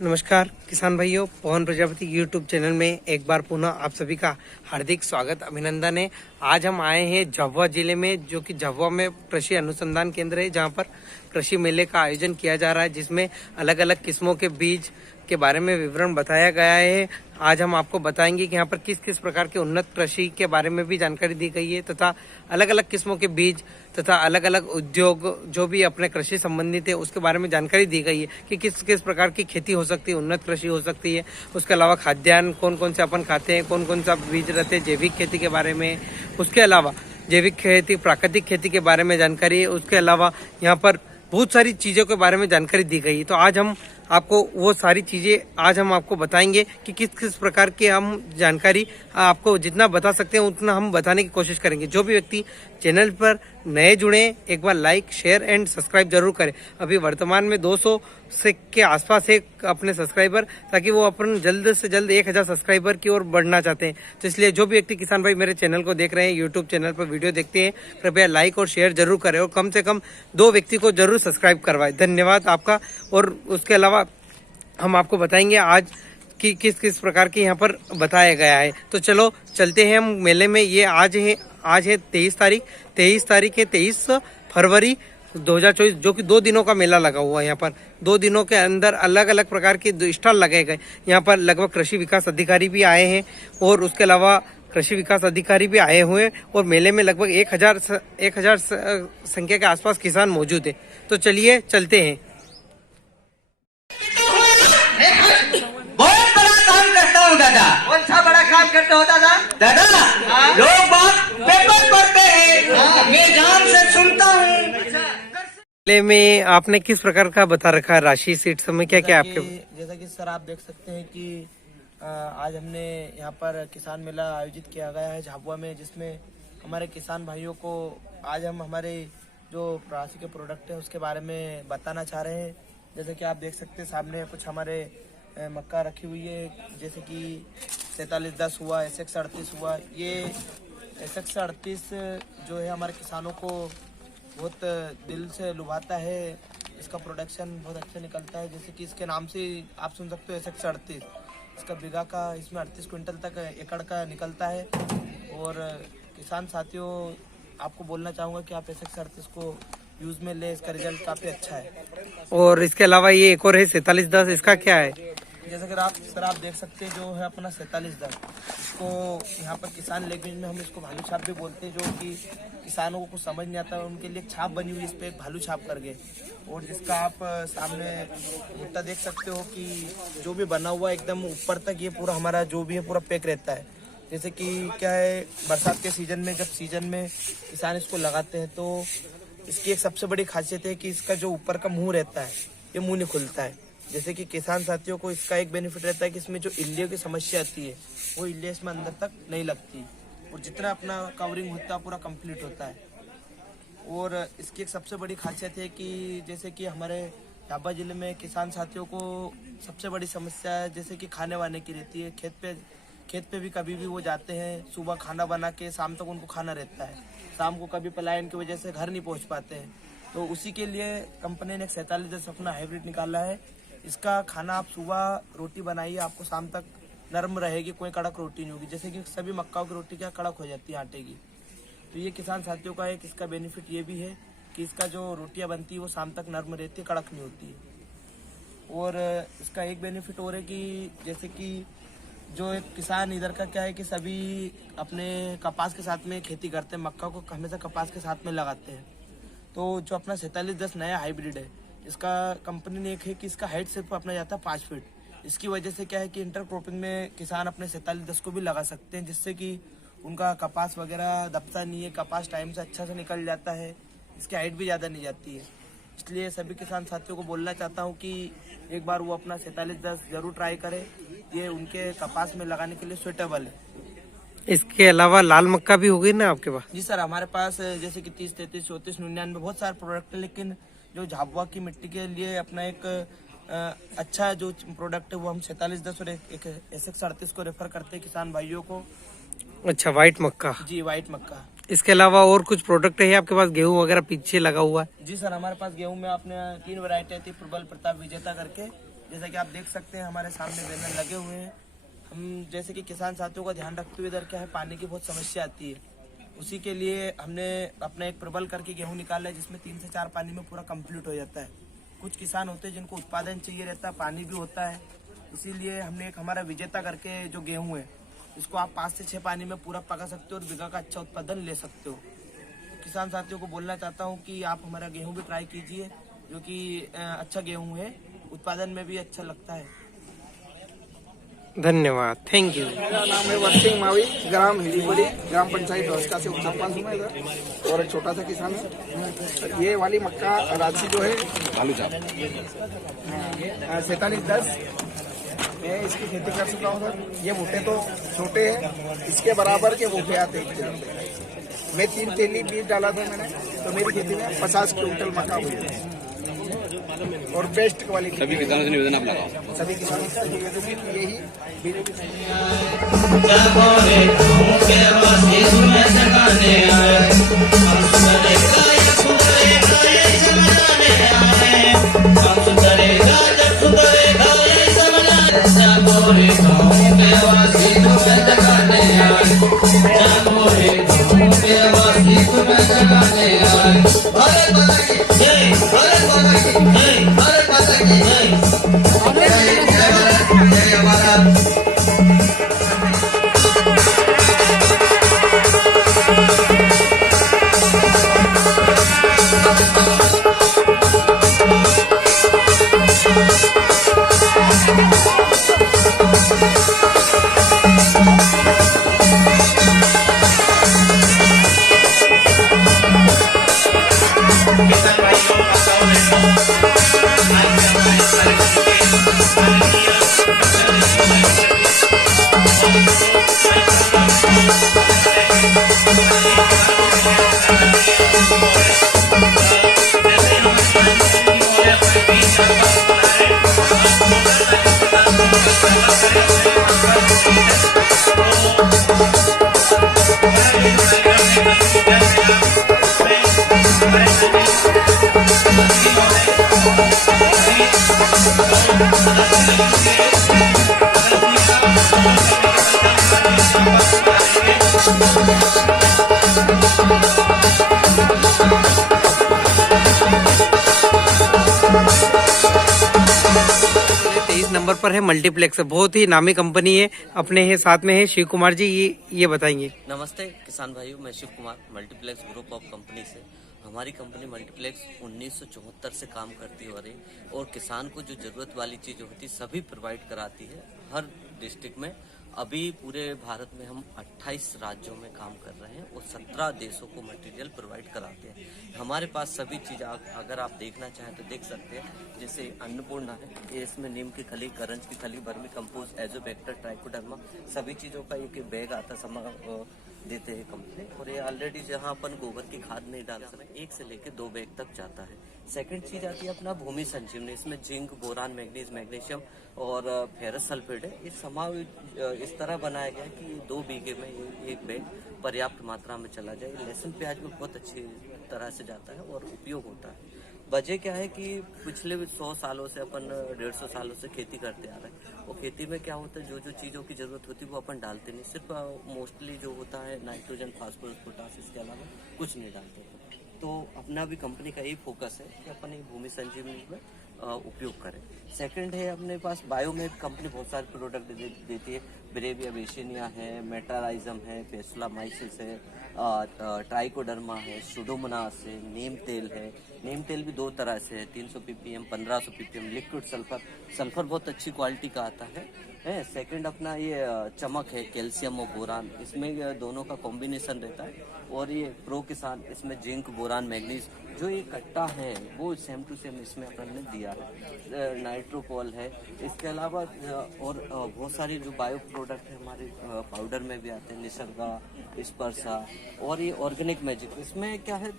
नमस्कार किसान भाइयों, पवन प्रजापति यूट्यूब चैनल में एक बार पुनः आप सभी का हार्दिक स्वागत अभिनंदन है। आज हम आए हैं झाबुआ जिले में, जो कि झाबुआ में कृषि अनुसंधान केंद्र है, जहां पर कृषि मेले का आयोजन किया जा रहा है, जिसमें अलग अलग किस्मों के बीज के बारे में विवरण बताया गया है। आज हम आपको बताएंगे कि यहाँ पर किस किस प्रकार के उन्नत कृषि के बारे में भी जानकारी दी गई है, तथा अलग अलग किस्मों के बीज तथा अलग अलग उद्योग जो भी अपने कृषि संबंधित है उसके बारे में जानकारी दी गई है कि किस किस प्रकार की खेती हो सकती है, उन्नत कृषि हो सकती है। उसके अलावा खाद्यान्न कौन कौन से अपन खाते हैं, कौन कौन सा बीज रहते हैं, जैविक खेती के बारे में, उसके अलावा जैविक खेती, प्राकृतिक खेती के बारे में जानकारी है। उसके अलावा यहाँ पर बहुत सारी चीज़ों के बारे में जानकारी दी गई है। तो आज हम आपको वो सारी चीज़ें आज हम आपको बताएंगे कि किस किस प्रकार की हम जानकारी आपको जितना बता सकते हैं उतना हम बताने की कोशिश करेंगे। जो भी व्यक्ति चैनल पर नए जुड़े, एक बार लाइक, शेयर एंड सब्सक्राइब जरूर करें। अभी वर्तमान में 200 से के आसपास है अपने सब्सक्राइबर, ताकि वो अपन जल्द से जल्द 1000 सब्सक्राइबर की ओर बढ़ना चाहते हैं। तो इसलिए जो भी व्यक्ति किसान भाई मेरे चैनल को देख रहे हैं, यूट्यूब चैनल पर वीडियो देखते हैं, कृपया लाइक और शेयर जरूर करें और कम से कम 2 व्यक्ति को जरूर सब्सक्राइब करवाएं। धन्यवाद आपका। और उसके अलावा हम आपको बताएंगे आज कि किस किस प्रकार के यहाँ पर बताया गया है। तो चलो चलते हैं हम मेले में। ये आज है 23 तारीख है 23 फरवरी 2024, जो कि 2 दिनों का मेला लगा हुआ है। यहाँ पर 2 दिनों के अंदर अलग अलग प्रकार के स्टॉल लगे गए। यहाँ पर लगभग कृषि विकास अधिकारी भी आए हैं और उसके अलावा कृषि विकास अधिकारी भी आए हुए हैं, और मेले में लगभग 1000 संख्या के आसपास किसान मौजूद है। तो चलिए चलते हैं। बहुत बड़ा काम करता हूँ दादा। कौन सा बड़ा काम करते हो दादा? दादा लोग बात पेपर पढ़ते हैं, मैं ध्यान से सुनता हूँ। मेले में आपने किस प्रकार का बता रखा है राशि सीट समय क्या क्या आपके? जैसा कि सर आप देख सकते हैं कि आज हमने यहाँ पर किसान मेला आयोजित किया गया है झाबुआ में, जिसमें हमारे किसान भाइयों को आज हम हमारे जो राशि के प्रोडक्ट है उसके बारे में बताना चाह रहे हैं। जैसे कि आप देख सकते हैं सामने कुछ हमारे मक्का रखी हुई है, जैसे कि 4710 हुआ, SX38 हुआ। ये SX38 जो है हमारे किसानों को बहुत दिल से लुभाता है। इसका प्रोडक्शन बहुत अच्छा निकलता है। जैसे कि इसके नाम से आप सुन सकते हो SX38। इसका बीघा का इसमें 38 क्विंटल तक एकड़ का निकलता है। और किसान साथियों, आपको बोलना चाहूँगा कि आप SX38 को यूज में ले, इसका रिजल्ट काफी अच्छा है। और इसके अलावा ये एक और है 4710, इसका क्या है? जैसे कि आप देख सकते हैं जो है अपना 4710, इसको यहाँ पर किसान लैंग्वेज में हम इसको भालू छाप भी बोलते हैं। जो कि किसानों को कुछ समझ नहीं आता है, उनके लिए एक छाप बनी हुई इस पे, एक भालू छाप करके। और जिसका आप सामने भुट्टा देख सकते हो कि जो भी बना हुआ एकदम ऊपर तक ये पूरा हमारा जो भी है पूरा पैक रहता है। जैसे कि क्या है, बरसात के सीजन में, जब सीजन में किसान इसको लगाते हैं तो इसकी एक सबसे बड़ी खासियत है कि इसका जो ऊपर का मुंह रहता है ये मुंह नहीं खुलता है। जैसे कि किसान साथियों को इसका एक बेनिफिट रहता है कि इसमें जो इल्लियों की समस्या आती है वो इल्लियाँ इसमें अंदर तक नहीं लगती, और जितना अपना कवरिंग होता है पूरा कंप्लीट होता है। और इसकी एक सबसे बड़ी खासियत है कि जैसे कि हमारे झाबुआ जिले में किसान साथियों को सबसे बड़ी समस्या है जैसे कि खाने वाने की रहती है। खेत पे भी कभी भी वो जाते हैं, सुबह खाना बना के शाम तक उनको खाना रहता है। शाम को कभी पलायन की वजह से घर नहीं पहुंच पाते हैं, तो उसी के लिए कंपनी ने 4710 अपना हाइब्रिड निकाला है। इसका खाना आप सुबह रोटी बनाइए, आपको शाम तक नरम रहेगी, कोई कड़क रोटी नहीं होगी। जैसे कि सभी मक्काओं की रोटी क्या कड़क हो जाती है आटे की। तो ये किसान साथियों का एक इसका बेनिफिट ये भी है कि इसका जो रोटियां बनती है वो शाम तक नरम रहती है, कड़क नहीं होती है। और इसका एक बेनिफिट और है कि जैसे कि जो एक किसान इधर का क्या है कि सभी अपने कपास के साथ में खेती करते हैं, मक्का को हमेशा कपास के साथ में लगाते हैं। तो जो अपना 4710 नया हाइब्रिड है, इसका कंपनी ने एक है कि इसका हाइट सिर्फ अपना जाता है 5 फीट। इसकी वजह से क्या है कि इंटरक्रॉपिंग में किसान अपने 4710 को भी लगा सकते हैं, जिससे कि उनका कपास वगैरह दबता नहीं है, कपास टाइम से अच्छा से निकल जाता है, इसकी हाइट भी ज़्यादा नहीं जाती है। इसलिए सभी किसान साथियों को बोलना चाहता हूँ कि एक बार वो अपना 4710 जरूर ट्राई करें, ये उनके कपास में लगाने के लिए सुटेबल है। इसके अलावा लाल मक्का भी होगी ना आपके पास? जी सर, हमारे पास जैसे कि 30, 33, 34, 99 बहुत सारे प्रोडक्ट है, लेकिन जो झाबुआ की मिट्टी के लिए अपना एक अच्छा जो प्रोडक्ट है वो हम 4710 और एक SX38 को रेफर करते हैं किसान भाइयों को। अच्छा, व्हाइट मक्का। जी, व्हाइट मक्का। इसके अलावा और कुछ प्रोडक्ट है आपके पास? गेहूं वगैरह पीछे लगा हुआ है? जी सर, हमारे पास गेहूं में आपने 3 वैरायटी थी, प्रबल, प्रताप, विजेता करके। जैसा कि आप देख सकते हैं हमारे सामने बैनर लगे हुए हैं। हम जैसे कि किसान साथियों का ध्यान रखते हुए इधर क्या है, पानी की बहुत समस्या आती है। उसी के लिए हमने अपना एक प्रबल करके गेहूं निकाला है, जिसमें 3 से 4 पानी में पूरा कंप्लीट हो जाता है। कुछ किसान होते हैं जिनको उत्पादन चाहिए रहता है, पानी भी होता है, इसीलिए हमने एक हमारा विजेता करके जो गेहूं है, इसको आप 5 से 6 पानी में पूरा पका सकते हो और बीघा का अच्छा उत्पादन ले सकते हो। किसान साथियों को बोलना चाहता हूँ कि आप हमारा गेहूं भी ट्राई कीजिए, जो कि अच्छा गेहूं है, उत्पादन में भी अच्छा लगता है। धन्यवाद, थैंक यू। मेरा नाम है वर्सिंग मावी, ग्राम हिलीपुरी, ग्राम पंचायत धौसका से उपसरपंच हूँ मैं इधर, और एक छोटा सा किसान है। ये वाली मक्का राशि जो है आलू चाप 4710, मैं इसकी खेती कर चुका हूँ सर। ये बूटे तो छोटे हैं, इसके बराबर के बूटे आते हैं। मैं 3 तेली बीज डाला था मैंने, तो मेरी खेती में 50 क्विंटल मक्का हुई और बेस्ट क्वालिटी। सभी किसानों से निवेदन आप लगाओ, सभी किसानों से निवेदन यही नंबर पर है मल्टीप्लेक्स, बहुत ही नामी कंपनी है। अपने है साथ में है शिव कुमार जी, ये बताएंगे। नमस्ते किसान भाइयों, मैं Shiv Kumar multiplex group of company से। हमारी कंपनी मल्टीप्लेक्स 1974 से काम करती हो रही और किसान को जो जरूरत वाली चीज होती है सभी प्रोवाइड कराती है हर डिस्ट्रिक्ट में। अभी पूरे भारत में हम 28 राज्यों में काम कर रहे हैं और 17 देशों को मटेरियल प्रोवाइड कराते हैं। हमारे पास सभी चीज़ अगर आप देखना चाहें तो देख सकते हैं। जैसे अन्नपूर्णा है, ये इसमें नीम की खली, करंज की खली, वर्मी कंपोस्ट, एजोबैक्टर, ट्राइकोडर्मा सभी चीज़ों का एक बैग आता देते हैं कंपनी। और ये ऑलरेडी जहाँ अपन गोबर की खाद नहीं डाल सकते 1 से लेकर 2 बैग तक जाता है। सेकंड चीज आती है अपना भूमि संजीवनी, इसमें जिंक, बोरान, मैग्नीज, मैग्नीशियम और फेरस सल्फेट है। ये समावेश इस तरह बनाया गया है कि 2 बीघे में ये 1 बैग पर्याप्त मात्रा में चला जाए। लहसुन प्याज में बहुत अच्छी तरह से जाता है और उपयोग होता है। वजह क्या है कि पिछले 100 सालों से अपन 150 सालों से खेती करते आ रहे हैं और खेती में क्या होता है जो जो चीज़ों की ज़रूरत होती है वो अपन डालते नहीं, सिर्फ मोस्टली जो होता है नाइट्रोजन, फास्फोरस, पोटास, इसके अलावा कुछ नहीं डालते। तो अपना भी कंपनी का यही फोकस है कि अपन ये भूमि संजीवनी में उपयोग करें। सेकंड है अपने पास बायोमेड कंपनी बहुत सारे प्रोडक्ट देती है। ब्रेविया बेसिनिया है, मेटाराइजम है, पेसुलामाइसिस है, ट्राइकोडर्मा है, सुडोमोनास है, नीम तेल है। नीम तेल भी 2 तरह से है, 300 ppm, 1500 ppm, liquid sulphur. Sulphur बहुत अच्छी क्वालिटी का आता है। सेकंड अपना ये चमक है, कैल्शियम और बोरान, इसमें दोनों का कॉम्बिनेशन रहता है। और ये प्रो किसान, इसमें जिंक, बोरान, मैग्नीज जो ये कट्टा है वो सेम टू सेम इसमें अपन ने दिया है। नाइट्रोपोल है, इसके अलावा और बहुत सारी जो बायो प्रोडक्ट है हमारे पाउडर में भी आते हैं, निसर्गा, स्पर्शा और ये ऑर्गेनिक मैजिक। इसमें क्या है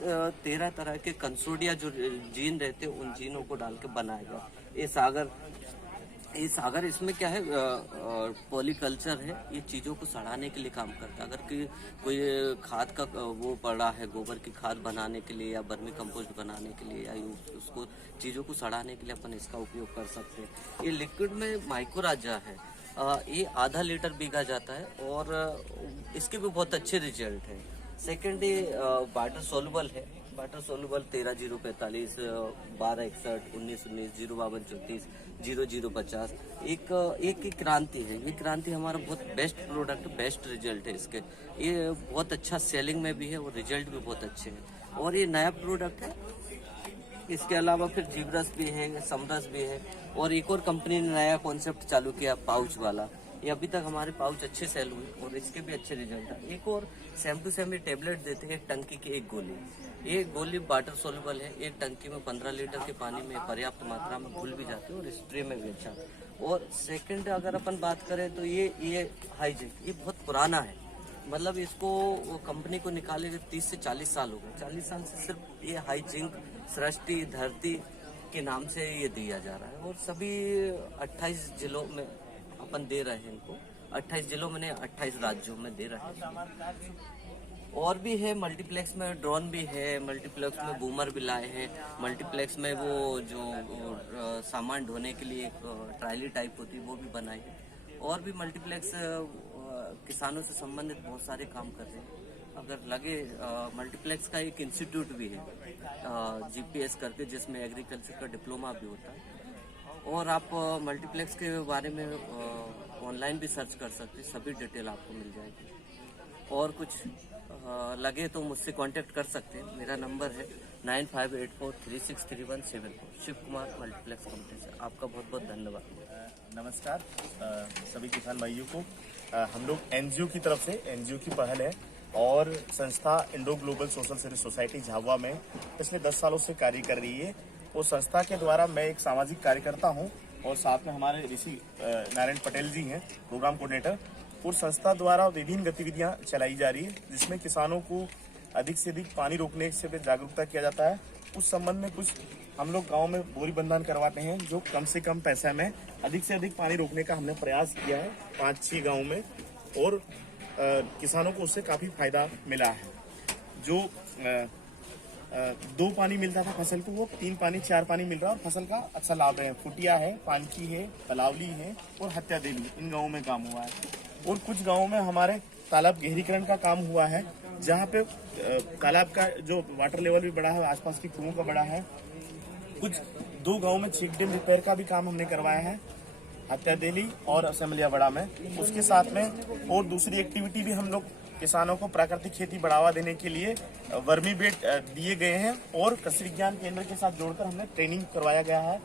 13 तरह के कंसोडिया जो जीन रहते हैं उन जीनों को डाल के बनाया गया। ये सागर इस अगर इसमें क्या है पॉलीकल्चर है, ये चीज़ों को सड़ाने के लिए काम करता है। अगर कोई खाद का वो पड़ा है, गोबर की खाद बनाने के लिए या वर्मी कंपोस्ट बनाने के लिए या उसको चीज़ों को सड़ाने के लिए अपन इसका उपयोग कर सकते हैं। ये लिक्विड में माइक्रोराजा है, ये आधा लीटर बीघा जाता है और इसके भी बहुत अच्छे रिजल्ट हैं। सेकेंड ये वाटर सोल्यूबल है, वाटर सोल्यूबल 13045 1261 1919 052 34 0050 एक क्रांति है। ये क्रांति हमारा बहुत बेस्ट प्रोडक्ट, बेस्ट रिजल्ट है इसके। ये बहुत अच्छा सेलिंग में भी है और रिजल्ट भी बहुत अच्छे हैं और ये नया प्रोडक्ट है। इसके अलावा फिर जीवरस भी है, समरस भी है और एक और कंपनी ने नया कॉन्सेप्ट चालू किया पाउच वाला। ये अभी तक हमारे पाउच अच्छे सेल हुए और इसके भी अच्छे रिजल्ट है। एक और सेम टू सेम ये टेबलेट देते हैं, एक टंकी की एक गोली। ये गोली वाटर सोल्यूबल है, एक टंकी में 15 लीटर के पानी में पर्याप्त मात्रा में घुल भी जाते हैं और स्प्रे में भी अच्छा। और सेकंड अगर अपन बात करें तो ये हाइजिन, ये बहुत पुराना है, मतलब इसको कंपनी को निकाले 30 से 40 साल हो गए। 40 साल से सिर्फ ये हाइजिंक सृष्टि धरती के नाम से ये दिया जा रहा है और सभी 28 जिलों में अपन दे रहे हैं इनको। 28 जिलों में 28 राज्यों में दे रहे हैं। और भी है, मल्टीप्लेक्स में ड्रोन भी है, मल्टीप्लेक्स में बूमर भी लाए हैं, मल्टीप्लेक्स में वो जो सामान ढोने के लिए ट्रायली टाइप होती है वो भी बनाई है। और भी मल्टीप्लेक्स किसानों से संबंधित बहुत सारे काम कर रहे हैं। अगर लगे मल्टीप्लेक्स का एक इंस्टीट्यूट भी है GPS करके, जिसमें एग्रीकल्चर का डिप्लोमा भी होता है। और आप मल्टीप्लेक्स के बारे में ऑनलाइन भी सर्च कर सकते हैं, सभी डिटेल आपको मिल जाएगी। और कुछ लगे तो मुझसे कांटेक्ट कर सकते हैं। मेरा नंबर है 9584363174। शिव कुमार, मल्टीप्लेक्स कंपनी से। आपका बहुत बहुत धन्यवाद। नमस्कार सभी किसान भाइयों को। हम लोग एनजीओ की तरफ से, एनजीओ की पहल है और संस्था Indo global social service society Jhabua में पिछले 10 सालों से कार्य कर रही है। उस संस्था के द्वारा मैं एक सामाजिक कार्यकर्ता हूं और साथ में हमारे ऋषि नारायण पटेल जी हैं प्रोग्राम कोऑर्डिनेटर। और संस्था द्वारा विभिन्न गतिविधियां चलाई जा रही है जिसमें किसानों को अधिक से अधिक पानी रोकने से जागरूकता किया जाता है। उस संबंध में कुछ हम लोग गांव में बोरी बंधन करवाते हैं जो कम से कम पैसे में अधिक से अधिक पानी रोकने का हमने प्रयास किया है 5-6 गाँव में और किसानों को उससे काफी फायदा मिला है। जो 2 पानी मिलता था फसल को, वो 3 पानी 4 पानी मिल रहा है और फसल का अच्छा लाभ है। फुटिया है, पानकी है, पलावली है और हत्या देवी, इन गाँवों में काम हुआ है। और कुछ गाँवों में हमारे तालाब गहरीकरण का काम हुआ है जहाँ पे तालाब का जो वाटर लेवल भी बढ़ा है, आसपास की कुओं का बढ़ा है। कुछ 2 गाँव में चेक डैम रिपेयर का भी काम हमने करवाया है, हत्या देली और असेंबलिया बड़ा में। उसके साथ में और दूसरी एक्टिविटी भी हम लोग किसानों को प्राकृतिक खेती बढ़ावा देने के लिए वर्मी बेड दिए गए हैं और कृषि विज्ञान केंद्र के साथ जोड़कर हमने ट्रेनिंग करवाया गया है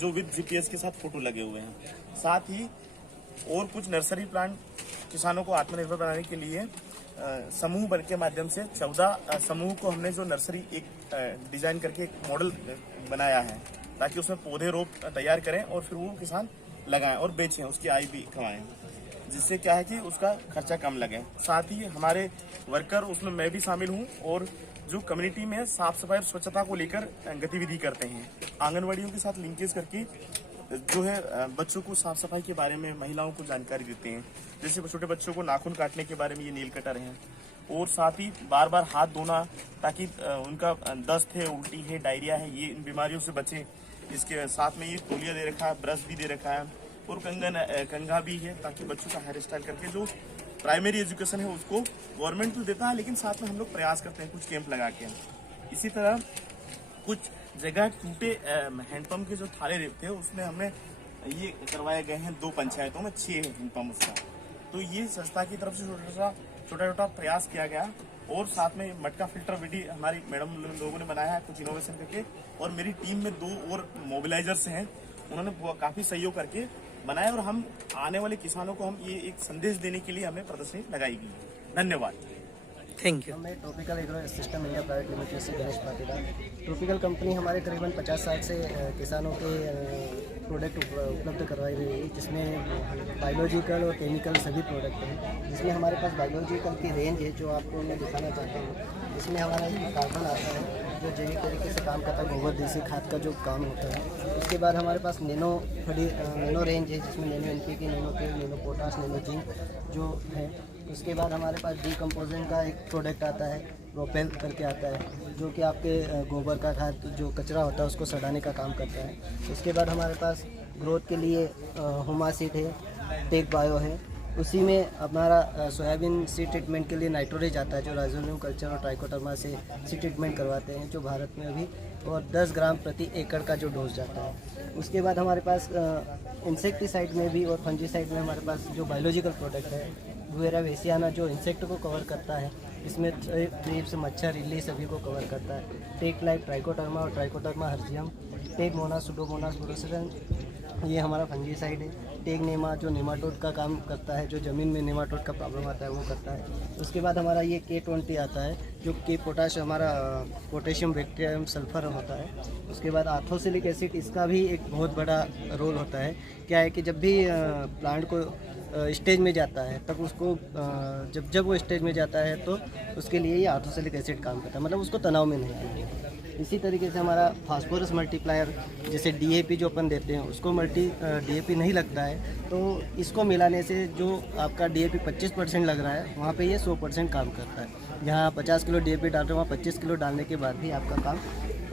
जो विद GPS के साथ फोटो लगे हुए हैं। साथ ही और कुछ नर्सरी प्लांट किसानों को आत्मनिर्भर बनाने के लिए समूह बल के माध्यम से 14 समूह को हमने जो नर्सरी एक डिजाइन करके एक मॉडल बनाया है ताकि उसमें पौधे रोप तैयार करें और फिर वो किसान लगाएं और बेचें, उसकी आय भी कमाएं, जिससे क्या है कि उसका खर्चा कम लगे। साथ ही हमारे वर्कर, उसमें मैं भी शामिल हूं और जो कम्युनिटी में साफ सफाई और स्वच्छता को लेकर गतिविधि करते हैं। आंगनवाड़ियों के साथ लिंकेज करके जो है बच्चों को साफ सफाई के बारे में, महिलाओं को जानकारी देते हैं। जैसे छोटे बच्चों को नाखून काटने के बारे में ये नील कटर है और साथ ही बार बार हाथ धोना ताकि उनका दस्त है, उल्टी है, डायरिया है, ये इन बीमारियों से बचे। इसके साथ में ये तौलिया दे रखा है, ब्रश भी दे रखा है और कंघा भी है ताकि बच्चों का हेयर स्टाइल करके जो प्राइमरी एजुकेशन है उसको गवर्नमेंट तो देता है, लेकिन साथ में हम लोग प्रयास करते हैं कुछ कैंप लगा के। इसी तरह कुछ जगह टूटे हैंडपम्प के जो थाले थे उसमें हमें ये करवाए गए हैं 2 पंचायतों में 6 हैंडपम्प उसका। तो ये संस्था की तरफ से छोटा प्रयास किया गया और साथ में मटका फिल्टर विधि हमारी मैडम लोगों ने बनाया है कुछ इनोवेशन करके और मेरी टीम में 2 और मोबिलाइजर्स हैं, उन्होंने काफी सहयोग करके बनाया और हम आने वाले किसानों को हम ये एक संदेश देने के लिए हमें प्रदर्शनी लगाई गई। धन्यवाद। Thank you. मैं tropical agro system India private limited से गणेश पाटीदार। ट्रॉपिकल कंपनी हमारे करीबन 50 साल से किसानों के प्रोडक्ट उपलब्ध करवाई रही है, जिसमें बायोलॉजिकल और केमिकल सभी प्रोडक्ट हैं। जिसमें हमारे पास बायोलॉजिकल की रेंज है जो आपको मैं दिखाना चाहता हूँ। इसमें हमारा एक कार्बन आता है जो जैविक तरीके से काम करता है, गोबर देसी खाद का जो काम होता है। उसके बाद हमारे पास नैनो रेंज है, जिसमें नैनो NPK, नैनो तेल, नैनो पोटाश, नैनो जिंक जो है। उसके बाद हमारे पास डीकम्पोजिंग का एक प्रोडक्ट आता है, प्रोपेल करके आता है, जो कि आपके गोबर का खाद जो कचरा होता है उसको सड़ाने का काम करता है। उसके बाद हमारे पास ग्रोथ के लिए हुमासीड है, टेक बायो है। उसी में हमारा सोयाबीन सीड ट्रीटमेंट के लिए नाइट्रोरेज आता है, जो राइजोनियम कल्चर और ट्राइकोडर्मा से सीड ट्रीटमेंट करवाते हैं, जो भारत में अभी और 10 ग्राम प्रति एकड़ का जो डोज जाता है। उसके बाद हमारे पास इंसेक्टिसाइड में भी और फंजीसाइड में हमारे पास जो बायोलॉजिकल प्रोडक्ट है, गुएरा वेसियाना, जो इंसेक्ट को कवर करता है, इसमें थ्रिप्स, मच्छर, इल्ली सभी को कवर करता है। टेक लाइट ट्राइकोडर्मा और ट्राइकोडर्मा हर्जियम, टेक मोनास, सुडोमोनास, ब्रोसेरन, ये हमारा फंजीसाइड है। टेक नेमा जो नेमाटोड का काम करता है, जो ज़मीन में नेमाटोड का प्रॉब्लम आता है वो करता है। उसके बाद हमारा ये K20 आता है, जो कि पोटाश हमारा पोटेशियम, बैक्टीरियम, सल्फर होता है। उसके बाद आर्थोसिलिक एसिड, इसका भी एक बहुत बड़ा रोल होता है। क्या है कि जब भी प्लांट को स्टेज में जाता है, तब उसको जब वो स्टेज में जाता है तो उसके लिए ये आर्थोसिलिक एसिड काम करता है, मतलब उसको तनाव में नहीं आएगा। इसी तरीके से हमारा फास्फोरस मल्टीप्लायर, जैसे DAP जो अपन देते हैं, उसको DAP नहीं लगता है, तो इसको मिलाने से जो आपका DAP 25% लग रहा है, वहाँ पे ये 100% काम करता है। जहाँ 50 किलो DAP डाल रहे हैं, वहाँ 25 किलो डालने के बाद भी आपका काम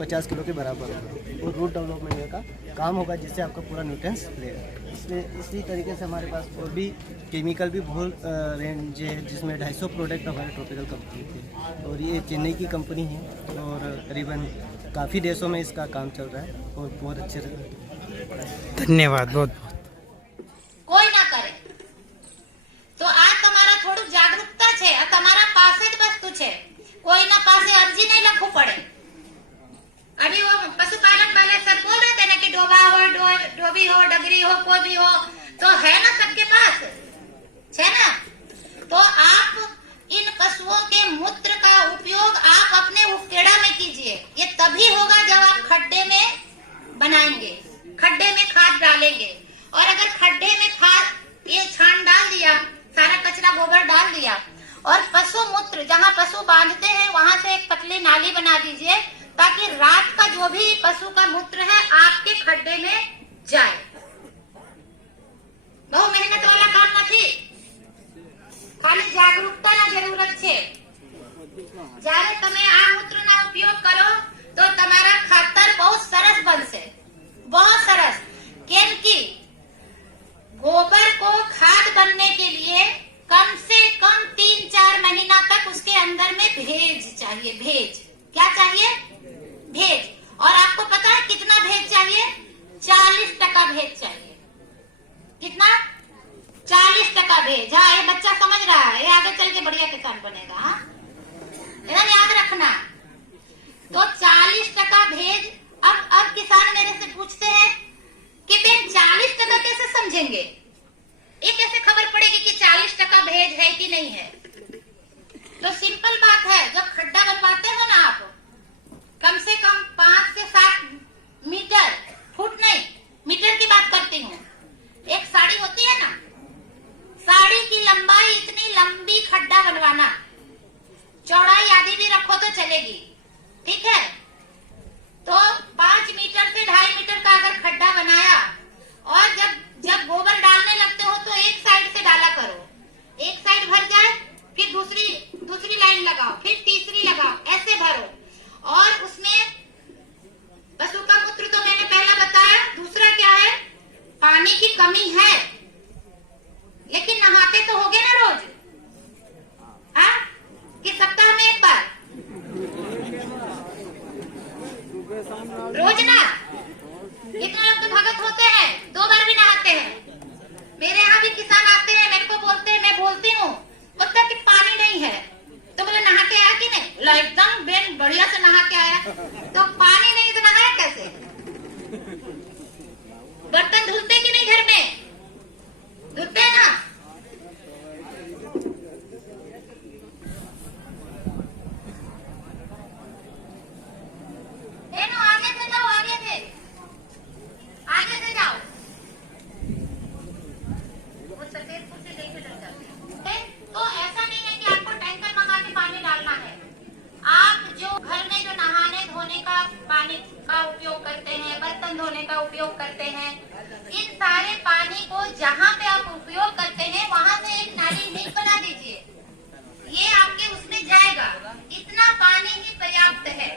50 किलो के बराबर होगा और रूट डेवलपमेंट का काम होगा, जिससे आपका पूरा न्यूट्रिएंट्स लेगा। इसी तरीके से हमारे पास और भी केमिकल भी बहुत रेंज है, जिसमें 250 प्रोडक्ट हमारे ट्रॉपिकल कंपनी के, और ये चेन्नई की कंपनी है और करीबन काफ़ी देशों में इसका काम चल रहा है और बहुत अच्छे से। धन्यवाद बहुत बहुत। કોઈ ના કરે તો આ તમારા થોડું જાગૃતતા છે, આ તમારા પાસે જ વસ્તુ છે, કોઈના પાસે અરજી નહીં લખવું પડે। अभी वो पशुपालक वाले सर बोल रहे थे ना कि डोबा हो, डोबी हो, डगरी हो, कोई भी हो, तो है ना सबके पास, है ना। तो आप इन पशुओं के मूत्र का उपयोग आप अपने उकेड़ा में कीजिए। ये तभी होगा जब आप खड्डे में बनाएंगे, खड्डे में खाद डालेंगे। और अगर खड्डे में खाद ये छान डाल दिया, सारा कचरा गोबर डाल दिया, और पशु मूत्र जहाँ पशु बांधते हैं वहां से एक पतली नाली बना दीजिए, ताकि रात का जो भी पशु का मूत्र है आपके खड्डे में जाए। बहुत मेहनत वाला काम નથી, ખાલી જાગૃતતાની જરૂરત છે। જ્યારે તમે આ મૂત્રનો ઉપયોગ કરો તો તમારા ખાતર બહુ સરસ બનશે, बहुत सरस। કેમ કે गोबर को खाद बनने के लिए कम से कम 3-4 महीना तक उसके अंदर में भेज चाहिए। भेज क्या चाहिए? भेज। और आपको पता है कितना भेज चाहिए? 40% भेज चाहिए। कितना? 40% भेज। हाँ, ये बच्चा समझ रहा है, ये आगे चल के बढ़िया किसान बनेगा। हाँ, एकदम याद रखना। तो 40% भेज। अब किसान मेरे से पूछते हैं कि बेन 40% कैसे समझेंगे, ये कैसे खबर पड़ेगी कि 40% भेज है कि नहीं है? तो सिंपल बात है, जब खड्डा बनवाते हो ना आप, कम से कम 5 से 7 मीटर, फुट नहीं, मीटर की बात करती हूँ। एक साड़ी होती है ना, साड़ी की लंबाई इतनी लंबी खड्डा बनवाना, चौड़ाई आदि भी रखो तो चलेगी, ठीक है। तो 5 मीटर से 2.5 मीटर का अगर खड्डा बनाया, और जब गोबर डालने लगते हो तो एक साइड से डाला करो, एक साइड भर जाए, फिर दूसरी लाइन लगाओ, फिर तीसरी लगाओ, ऐसे भरो। और उसमें पशु का मूत्र तो मैंने पहला बताया। दूसरा क्या है? पानी की कमी है, लेकिन नहाते तो होगे ना रोज, हाँ, कि सप्ताह में एक बार, रोज ना। इतने लोग तो भगत होते हैं, 2 बार भी नहाते हैं। मेरे यहाँ भी किसान आते हैं, मेरे को बोलते हैं, मैं बोलती हूँ बोलता कि पानी नहीं है, तो बोले नहा के आया कि नहीं? एकदम बेन बढ़िया से नहा के आया। तो पानी नहीं तो नहाया कैसे? बर्तन धुलते कि नहीं घर में? धुलते हैं ना। आगे से जाओ, आगे से जाओ। वो सफेद कुर्सी लेके चल जाते हैं। तो ऐसा नहीं है कि आपको टैंकर मंगा के पानी डालना है। आप जो घर में जो नहाने धोने बर्तन धोने का उपयोग करते हैं, इन सारे पानी को जहाँ पे आप उपयोग करते हैं वहाँ से एक नाली लिंक बना दीजिए, ये आपके उसमें जाएगा। इतना पानी ही पर्याप्त है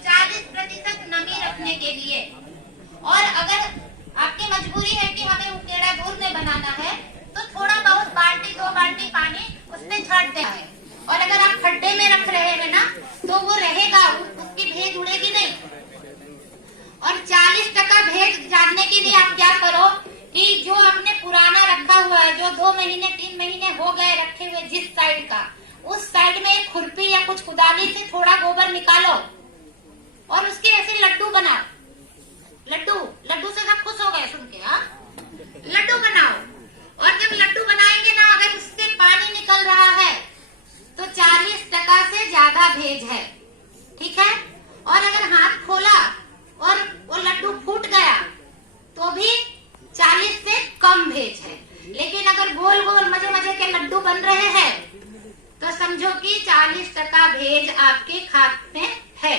40% नमी रखने के लिए। और अगर आपकी मजबूरी है कि हमें उकेड़ा दूर में बनाना है तो थोड़ा बहुत बाल्टी 2 बाल्टी पानी उसमें छाट देना है। और अगर आप खड्डे में रख रहे हैं ना तो वो रहेगा, उसकी भेद उड़ेगी नहीं। और 40% भेद जानने के लिए आप क्या करो कि जो आपने पुराना रखा हुआ है, जो 2 महीने 3 महीने हो गए रखे हुए जिस साइड का, उस साइड में एक खुरपी या कुछ कुदाली से थोड़ा गोबर निकालो और उसके ऐसे लड्डू बनाओ। लड्डू से सब खुश हो गए सुन के, हाँ? लड्डू बनाओ, और जब लड्डू बनाएंगे ना, अगर उससे पानी निकल रहा है तो 40% से ज्यादा भेज है, ठीक है? और अगर हाथ खोला और वो लड्डू फूट गया तो भी 40 से कम भेज है। लेकिन अगर गोल गोल मजे मजे के लड्डू बन रहे हैं तो समझो कि 40% भेज आपके खाते में है।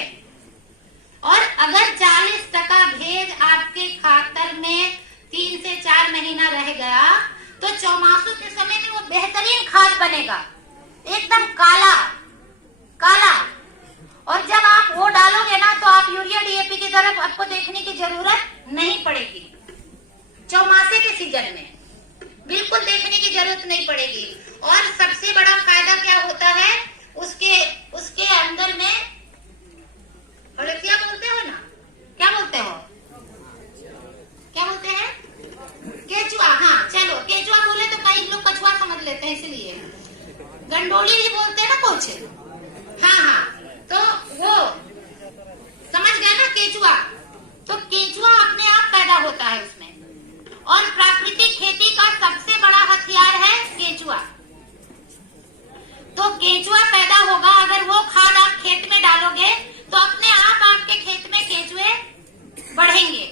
और अगर 40% भेज आपके खातर में 3 से 4 महीना रह गया तो चौमासों के समय में वो बेहतरीन खाद बनेगा, एकदम काला काला। और जब आप वो डालोगे ना तो आप यूरिया डीएपी की तरफ आपको देखने की जरूरत नहीं पड़ेगी। चौमासे के सीजन में बिल्कुल देखने की जरूरत नहीं पड़ेगी। और सबसे बड़ा फायदा क्या होता है, उसके अंदर में क्या बोलते हो ना, क्या बोलते हो, क्या बोलते हैं, केचुआ। हाँ चलो, केचुआ बोले तो कई लोग कछुआ समझ लेते हैं, इसलिए गंडोली भी बोलते हैं ना कुछ। हाँ, तो वो समझ गए ना, केचुआ। तो केचुआ अपने आप पैदा होता है उसमें। और प्राकृतिक खेती का सबसे बड़ा हथियार है केचुआ। तो केचुआ पैदा होगा, अगर वो खाद आप खेत में डालोगे तो अपने आप आपके खेत में केचुए बढ़ेंगे।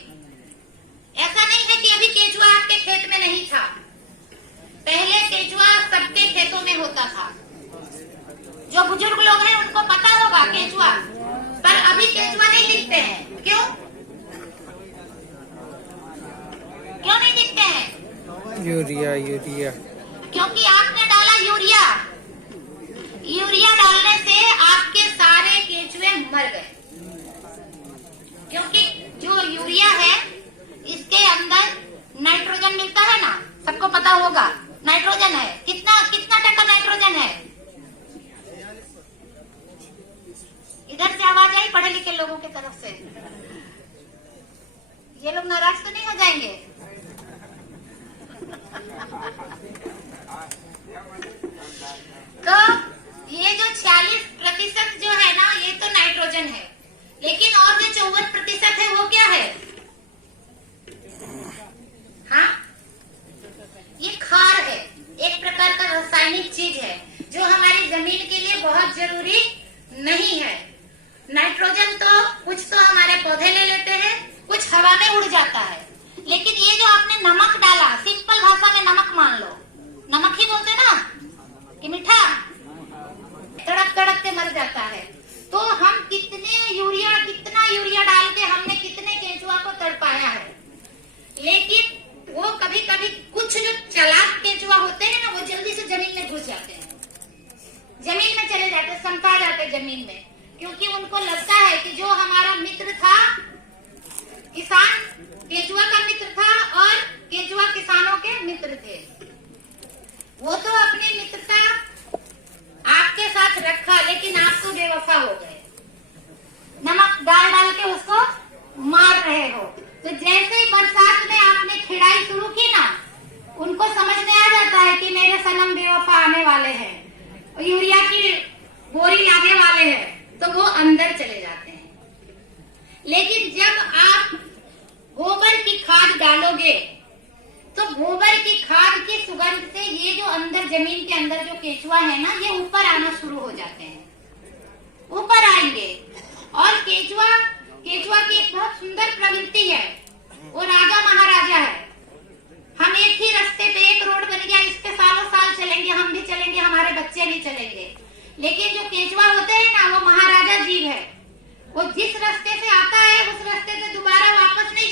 ऐसा नहीं है कि अभी केचुआ आपके खेत में नहीं था, पहले केचुआ सबके खेतों में होता था। जो बुजुर्ग लोग हैं उनको पता होगा केचुआ, पर अभी केचुआ नहीं दिखते हैं। क्यों नहीं दिखते हैं? यूरिया क्योंकि आपने डाला यूरिया डालने से आपके सारे केचुए मर गए। क्योंकि जो यूरिया है इसके अंदर नाइट्रोजन मिलता है ना, सबको पता होगा नाइट्रोजन है। कितना टका नाइट्रोजन है? इधर से आवाज आई पढ़े लिखे लोगों की तरफ से, ये लोग नाराज तो नहीं हो जाएंगे? तो ये जो 46% जो है ना, ये तो नाइट्रोजन है। लेकिन और जो 54% है वो क्या है? हाँ, ये खार है, एक प्रकार का रासायनिक चीज है जो हमारी जमीन के लिए बहुत जरूरी नहीं है। नाइट्रोजन तो कुछ तो हमारे पौधे ले लेते हैं, कुछ हवा में उड़ जाता है। लेकिन ये जो आपने नमक डाला, सिंपल भाषा में नमक मान लो, नमक ही बोलते ना कि मीठा, तड़प के मर जाता है। तो हम कितना यूरिया डाल के हमने कितने केंचुआ को तड़पाया है। लेकिन वो कभी कुछ जो चालाक केंचुआ होते हैं ना, वो जल्दी से जमीन में घुस जाते हैं, जमीन में चले जाते, समझा जाते जमीन में। क्योंकि उनको लगता है कि जो हमारा मित्र था किसान, केंचुआ का मित्र था और केंचुआ किसानों के मित्र थे, वो तो अपनी मित्रता आपके साथ रखा, लेकिन आप तो बेवफा हो गए, नमक डाल के उसको मार रहे हो। तो जैसे ही बरसात में आपने खिड़ाई शुरू की ना, उनको समझ में आ जाता है कि मेरे सनम बेवफा आने वाले हैं, यूरिया की बोरी आने वाले हैं, तो वो अंदर चले जाते हैं। लेकिन जब आप गोबर की खाद डालोगे तो गोबर की खाद की सुगंध से ये जो अंदर जमीन के अंदर जो केंचुआ है ना, ये ऊपर आना शुरू हो जाते हैं, ऊपर आएंगे। और केंचुआ की एक बहुत सुंदर प्रवृत्ति है, वो राजा महाराजा है। हम एक ही रास्ते पे, एक रोड बन गया, इस पे सालों साल चलेंगे, हम भी चलेंगे, हमारे बच्चे भी चलेंगे। लेकिन जो केंचुआ होते हैं ना, वो महाराजा जीव है, वो जिस रास्ते से आता है उस रास्ते से दोबारा वापस नहीं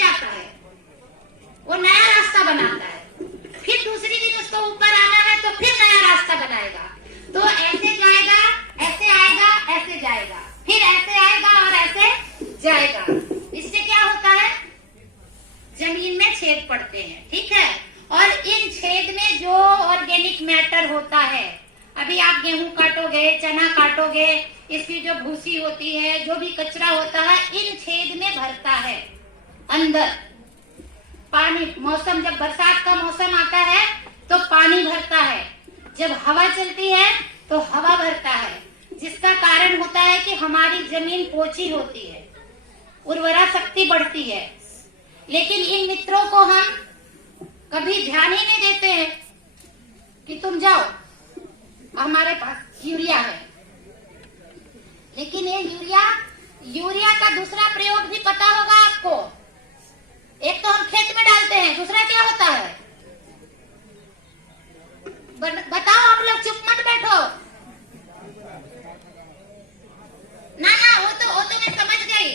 हैं, ठीक है। और इन छेद में जो ऑर्गेनिक मैटर होता है, अभी आप गेहूं काटोगे, चना काटोगे, इसकी जो भूसी होती है, जो भी कचरा होता है, इन छेद में भरता है। अंदर पानी, मौसम जब बरसात का मौसम आता है तो पानी भरता है, जब हवा चलती है तो हवा भरता है, जिसका कारण होता है कि हमारी जमीन पोची होती है, उर्वरा शक्ति बढ़ती है। लेकिन इन मित्रों को हम कभी ध्यान ही नहीं देते हैं कि तुम जाओ, हमारे पास यूरिया है। लेकिन ये यूरिया का दूसरा प्रयोग भी पता होगा आपको। एक तो हम खेत में डालते हैं, दूसरा क्या होता है बताओ आप लोग, चुप मत बैठो ना, वो तो मैं समझ गई।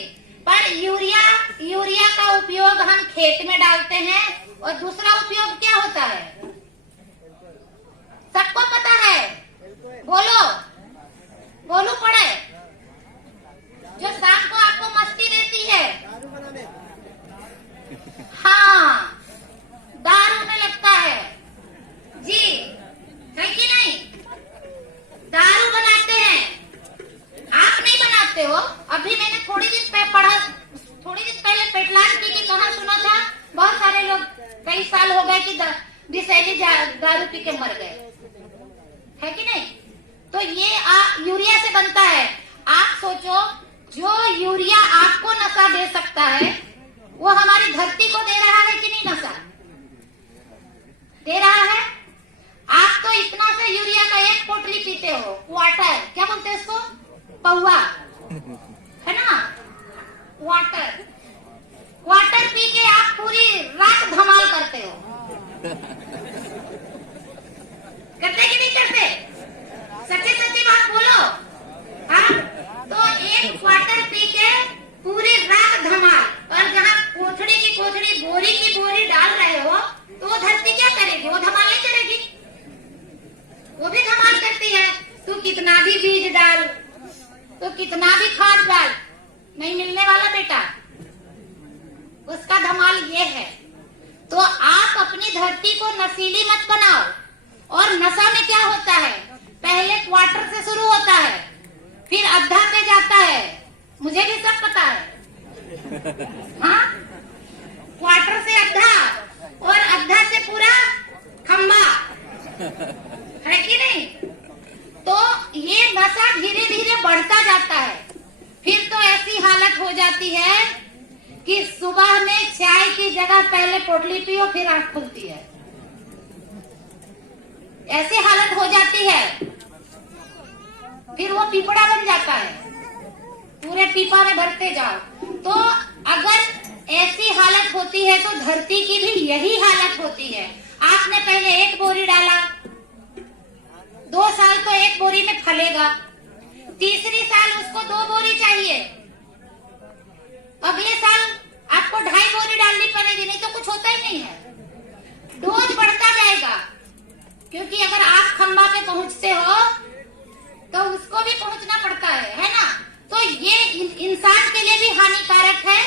पर यूरिया का उपयोग हम खेत में डालते हैं, और दूसरा उपयोग क्या होता है सबको पता है, बोलो पड़े, जो शाम को आपको मस्ती देती है। हाँ, दारू में लगता है जी, है कि नहीं? दारू बनाते हैं, आप नहीं बनाते हो। अभी मैंने थोड़ी दिन पहले पेटलान की कहानी सुना था, बहुत सारे लोग कई साल हो गए कि विषैली दारू पी के मर गए, है कि नहीं? तो ये यूरिया से बनता है। आप सोचो, जो यूरिया आपको नशा दे सकता है, वो हमारी धरती को दे रहा है कि नहीं? नशा दे रहा है। आप तो इतना से यूरिया का एक पोटली पीते हो, वाटर, क्या बोलते हैं इसको, पौवा, है ना? वाटर पी के आप पूरी रात धमाल करते हो, करते कि नहीं करते? सच्ची बात बोलो। हाँ, तो एक वाटर पी के पूरी रात धमाल, और जहाँ कोठड़ी की बोरी डाल रहे हो, तो वो धरती क्या करेगी? वो धमाल नहीं करेगी, वो भी धमाल करती है। तू कितना भी बीज डाल, तो कितना भी खाद डाल, नहीं मिलने वाला बेटा, उसका धमाल ये है। तो आप अपनी धरती को नशीली मत बनाओ। और नशा में क्या होता है, पहले क्वार्टर से शुरू होता है, फिर अद्धा पे जाता है, मुझे भी सब पता है। हाँ, क्वार्टर से अद्धा, और अद्धा से पूरा खंबा, है कि नहीं? तो ये नशा धीरे धीरे बढ़ता जाता है। फिर तो ऐसी हालत हो जाती है कि सुबह में चाय की जगह पहले पोटली पियो, फिर आंख खुलती है, ऐसी हालत हो जाती है। फिर वो पीपड़ा बन जाता है, पूरे पीपा में भरते जाओ। तो अगर ऐसी हालत होती है तो धरती की भी यही हालत होती है। आपने पहले एक बोरी डाला, 2 साल तो एक बोरी में फलेगा, तीसरी साल उसको 2 बोरी चाहिए, अगले साल आपको 2.5 बोरी डालनी पड़ेगी, नहीं तो कुछ होता ही नहीं है। डोज बढ़ता जाएगा, क्योंकि अगर आप खंबा पे पहुंचते हो तो उसको भी पहुंचना पड़ता है ना? तो ये इंसान के लिए भी हानिकारक है